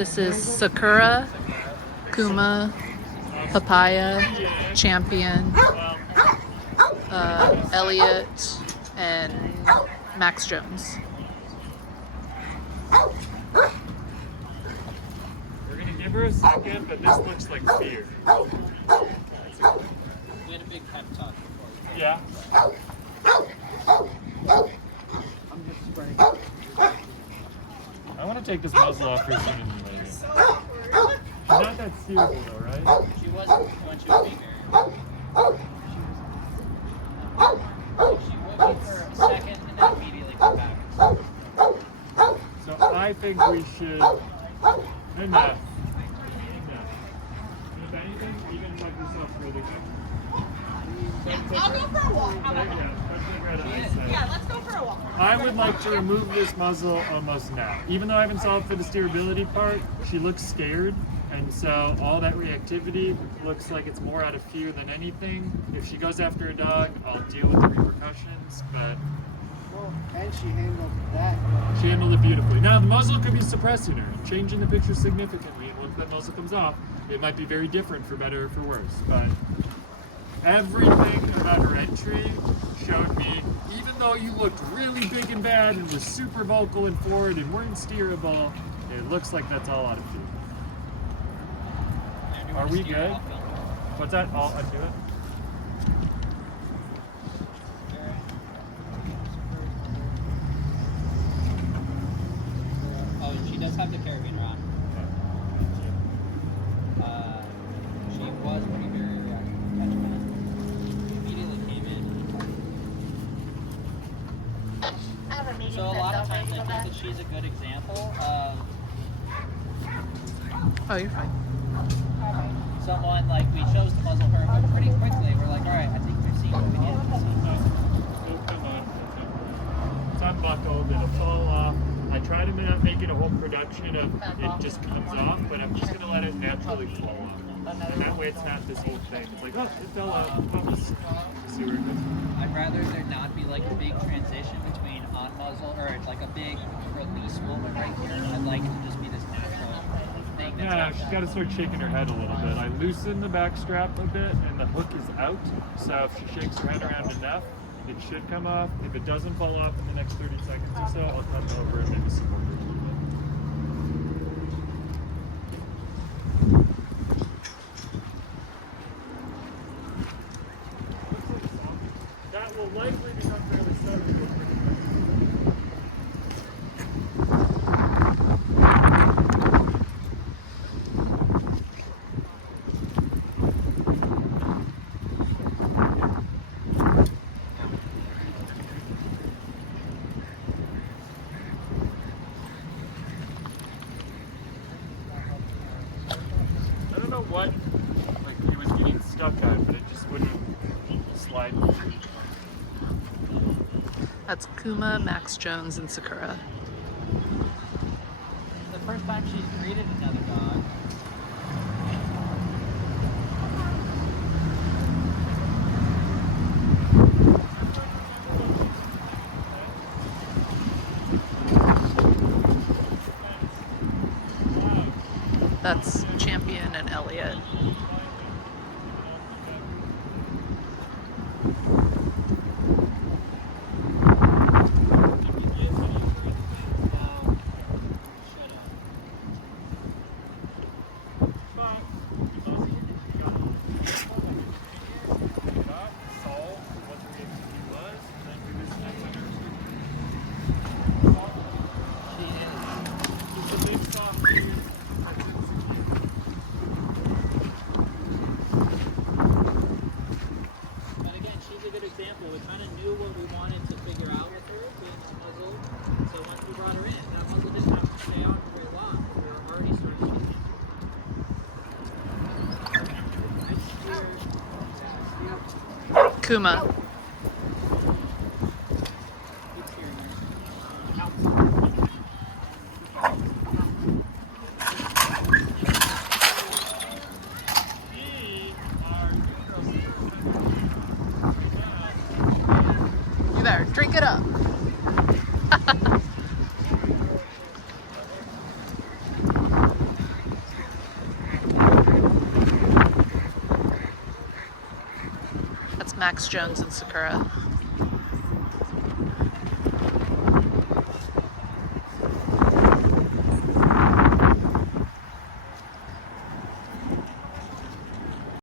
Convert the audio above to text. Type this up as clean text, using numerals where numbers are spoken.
This is Sakura, Kuma, Papaya, Champion, Elliot, and Max Jones. We're gonna give her a second, but this looks like fear. We had a big pep talk before. Yeah. I'm just spraying. I want to take this muzzle off her sooner than later. She's not that serious though, right? She wasn't when she was being married. She would be for a second and then immediately come back. So I think we should. Enough. If anything, even like yourself further. I'll go for a walk. How about that? Yeah, let's go for a walk. I would like to remove this muzzle almost now. Even though I haven't solved for the steerability part, she looks scared, and so all that reactivity looks like it's more out of fear than anything. If she goes after a dog, I'll deal with the repercussions, but Well, and she handled that. she handled it beautifully. Now, the muzzle could be suppressing her and changing the picture significantly, and once that muzzle comes off, it might be very different for better or for worse, but everything about her entry showed me, even though you looked really big and bad and was super vocal and forward and weren't steerable, it looks like that's all out of fear. Are we good? What's that? I'll undo it. Oh, she does have the carabiner on. She was pretty very attachment. She immediately came in. So a lot of times I think that she's a good example of Oh, you're fine. someone like we chose to muzzle her pretty quickly. We're like, all right, I think we've seen what we needed to see. Oh, come on. It's unbuckled, it'll fall off. I try to not make it a whole production of it just comes off, but I'm just going to let it naturally fall off. And that way it's not this whole thing. It's like, oh, it fell off. I'll just see where it goes. I'd rather there not be like a big transition between on muzzle or like a big release moment right here. I'd like it to just be this natural thing. That's Yeah, she's got to start shaking her head a little bit. I loosen the back strap a bit and the hook is out. So if she shakes her head around enough, it should come off. If it doesn't fall off in the next 30 seconds or so, I'll come over and maybe support her a little bit. That will likely become fairly sudden. I don't know what like he was getting stuck on, but it just wouldn't slide through. That's Kuma, Max Jones, and Sakura. the first time she's greeted another dog. That's Champion and Elliot. But again, she's a good example. We kind of knew what we wanted to figure out with her being this muzzle. So once we brought her in, that muzzle didn't have to stay on for very long. We were already starting to Kuma. You better drink it up. Max Jones and Sakura.